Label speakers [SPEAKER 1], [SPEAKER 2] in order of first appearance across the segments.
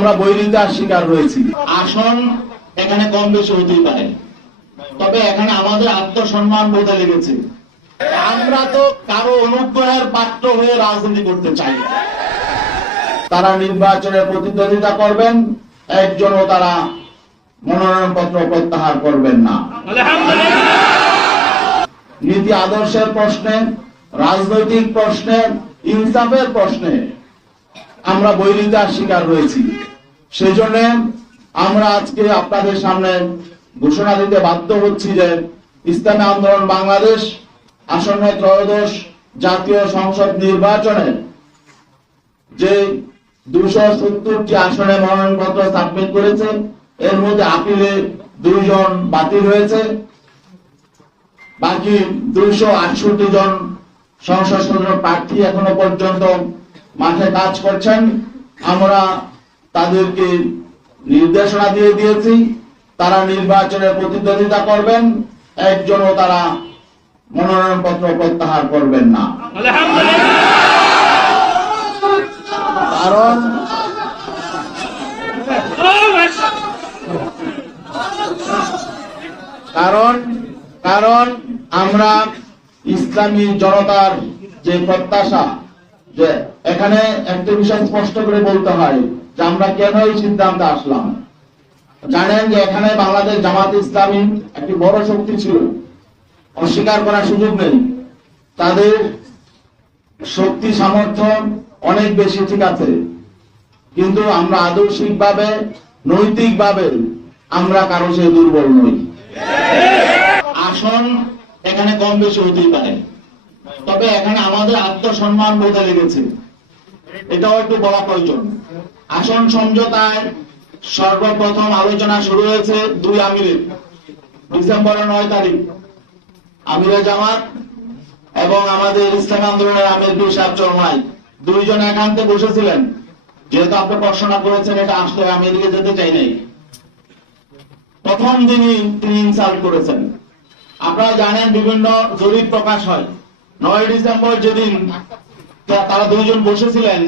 [SPEAKER 1] আমরা বৈরিতার শিকার হয়েছি আসন এখানে কম বেশি হতেই পারে। তবে এখানে আমাদের আত্মসম্মান বোধে লেগেছে। আমরা তো কারও অনুগ্রহের পাত্র হয়ে রাজনীতি করতে চাই তারা নির্বাচনের প্রতিদ্বন্দ্বিতা করবেন, একজনও তারা মনোনয়ন পত্র প্রত্যাহার করবেন না। নীতি আদর্শের প্রশ্নে, রাজনৈতিক প্রশ্নে, ইনসাফের প্রশ্নে আমরা বৈরিতার শিকার হয়েছি সেই জন্য আমরা আজকে আপনাদের সামনে ঘোষণা দিতে বাধ্য হচ্ছি যে ইসলামী আন্দোলন বাংলাদেশ আসন্ন ত্রয়োদশ জাতীয় সংসদ নির্বাচনে যে দুশো সত্তরটি আসনে মনোনয়নপত্র সাবমিট করেছে, এর মধ্যে আপিলে দুইজন বাতিল হয়েছে। বাকি দুইশো আটষট্টি জন সংসদ সদস্য প্রার্থী এখনও পর্যন্ত মাঠে কাজ করছেন। আমরা তাদেরকে নির্দেশনা দিয়ে দিয়েছি, তারা নির্বাচনে প্রতিদ্বন্দ্বিতা করবেন, একজনও তারা মনোনয়ন পত্র প্রত্যাহার করবেন না। কারণ কারণ কারণ আমরা ইসলামী জনতার যে প্রত্যাশা, যে এখানে একটা বিষয় স্পষ্ট করে বলতে হয় যে আমরা কেন এই সিদ্ধান্তে আসলাম? জানেন যে এখানে বাংলাদেশ জামাত ইসলামী একটি বড় শক্তি ছিল। অস্বীকার করার সুযোগ নেই। তাদের শক্তি, সামর্থ্য অনেক বেশি, ঠিক আছে। কিন্তু আমরা আদর্শিক ভাবে নৈতিক ভাবে আমরা কারও সে দুর্বল নই। আসন এখানে কম বেশি হতেই পারে। তবে এখানে আমাদের আত্মসম্মান বোধে লেগেছে। এটাও একটু বলা প্রয়োজন। আসন সমঝোতায় সর্বপ্রথম আলোচনা শুরু হয়েছে দুই আমিরের, ডিসেম্বরের নয় তারিখ। আমিরে জামাত এবং আমাদের ইসলাম আন্দোলনের আমির বীর সাহেব চরমাই। দুইজন একান্তে বসেছিলেন। যেহেতু আপনি প্রশ্নটা করেছেন, এটা আসলে আমি এদিকে যেতে চাই নাই। প্রথম দিনই তিনি ইনসাল্ট করেছেন। আপনারা জানেন বিভিন্ন জরিপ প্রকাশ হয়। নয় ডিসেম্বর যেদিন তারা দুইজন বসেছিলেন,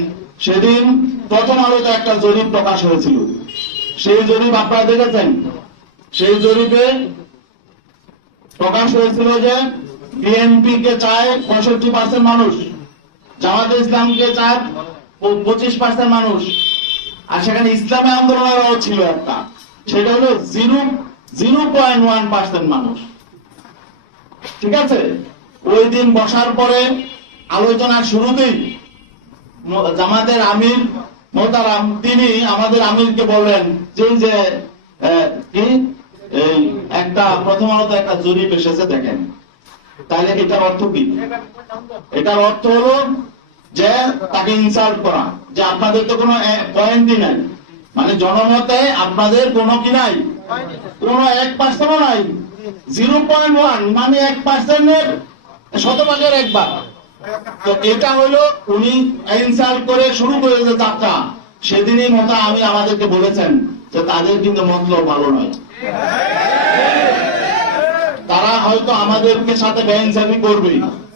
[SPEAKER 1] সেদিন প্রথম আলোতে একটা জরিপ প্রকাশ হয়েছিল। সেই জরিপ আপনারা দেখেছেন? সেই জরিপে প্রকাশ হয়েছিল যে বিএনপি কে চায় পঁয়ষট্টি পার্সেন্ট মানুষ, জামাত ইসলামকে চায় পঁচিশ পার্সেন্ট মানুষ। আর সেখানে ইসলামী আন্দোলনেরও ছিল একটা। সেটা হলো zero zero point one percent মানুষ। ঠিক আছে? ওই দিন বসার পরে আলোচনার শুরুতেই জামাতের আমির মোতারাম তিনি আমাদের আমিরকে বললেন, যে যে কি? একটা প্রথম আলোতে একটা জরিপ এসেছে, দেখেন। তাহলে এটার অর্থ কি? এটার অর্থ হলো যে, তাকে ইনসাল্ট করা। যে আপনাদের তো কোনো পয়েন্টই নাই। মানে জনমতে আপনাদের কোনো কি নাই? কোনো এক পার্সেন্টও নাই। জিরো পয়েন্ট ওয়ান মানে এক পার্সেন্টের শতভাগের একবার। তো এটা হলো উনি ইনসাল্ট করে শুরু করে যে যাত্রা সেদিনই মতো আমি আমাদেরকে বলেছেন যে তাদের কিন্তু মতলব ভালো নয়। তারা হয়তো আমাদেরকে সাথে বেআইনসাফি করবে।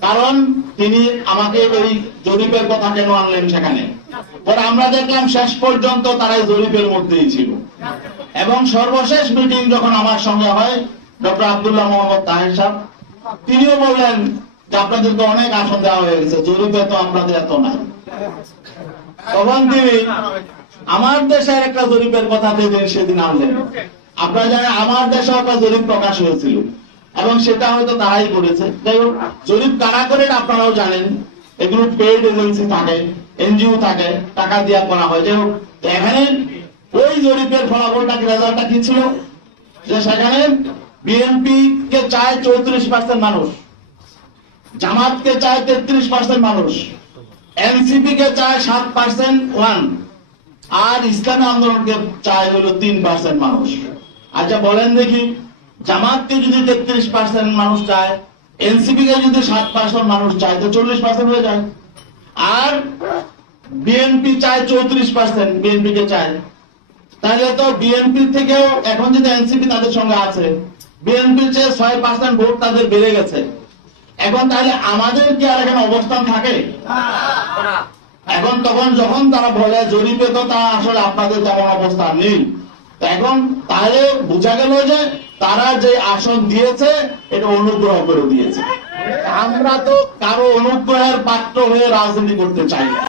[SPEAKER 1] কারণ তিনি আমাকে এই জরিপের কথা কেন আনলেন সেখানে? পরে আমরা দেখলাম শেষ পর্যন্ত তারা জরিপের মধ্যেই ছিল। এবং সর্বশেষ মিটিং যখন আমার সঙ্গে হয়, ডক্টর আব্দুল্লাহ মোহাম্মদ তাহের সাহেব, তিনিও বললেন যে আপনাদেরকে অনেক আসন দেওয়া হয়ে গেছে, জরিপে তো আপনাদের এত নাই। তখন তিনি আমার দেশের একটা জরিপের কথা সেদিন আনলেন। আপনারা জানেন, আমার দেশে একটা জরিপ প্রকাশ হয়েছিল, এবং সেটা হয়তো তারাই করেছে। যাই হোক, জরিপ কারা করেন আপনারাও জানেন। এগুলো পেইড এজেন্সি থাকে, এনজিও থাকে, টাকা দিয়া করা হয়। যাই হোক, তো এখানে ওই জরিপের ফলাফলটা কি, রেজাল্টটা কি ছিল? যে সেখানে বিএনপি কে চায় চৌত্রিশ পার্সেন্ট মানুষ। জামাতকে চায় তেত্রিশ পার্সেন্ট মানুষ। এনসিপি কে চায় সাত পার্সেন্ট ওয়ান। আর ইসলামী আন্দোলনকে চায় হলো তিন পার্সেন্ট মানুষ। আচ্ছা বলেন দেখি, জামাতকে যদি তেত্রিশ পার্সেন্ট মানুষ চায় এনসিপি কে যদি সাত পার্সেন্ট মানুষ চায়, তো চল্লিশ পার্সেন্ট হয়ে যায়। আর বিএনপি চায় চৌত্রিশ পার্সেন্ট বিএনপি কে চায়। তাহলে তো বিএনপি থেকেও এখন যদি এনসিপি তাদের সঙ্গে আছে বিএনপির চেয়ে ছয় পার্সেন্ট ভোট তাদের বেড়ে গেছে। এখন তাহলে আমাদের কি আর এখানে অবস্থান থাকে? এখন তখন যখন তারা বলে জরিপে তো তা আসলে আপনাদের তেমন অবস্থান নেই। এখন তাহলে বোঝা গেল যে তারা যে আসন দিয়েছে, এটা অনুগ্রহ করে দিয়েছে। আমরা তো কারও অনুগ্রহের পাত্র হয়ে রাজনীতি করতে চাই না।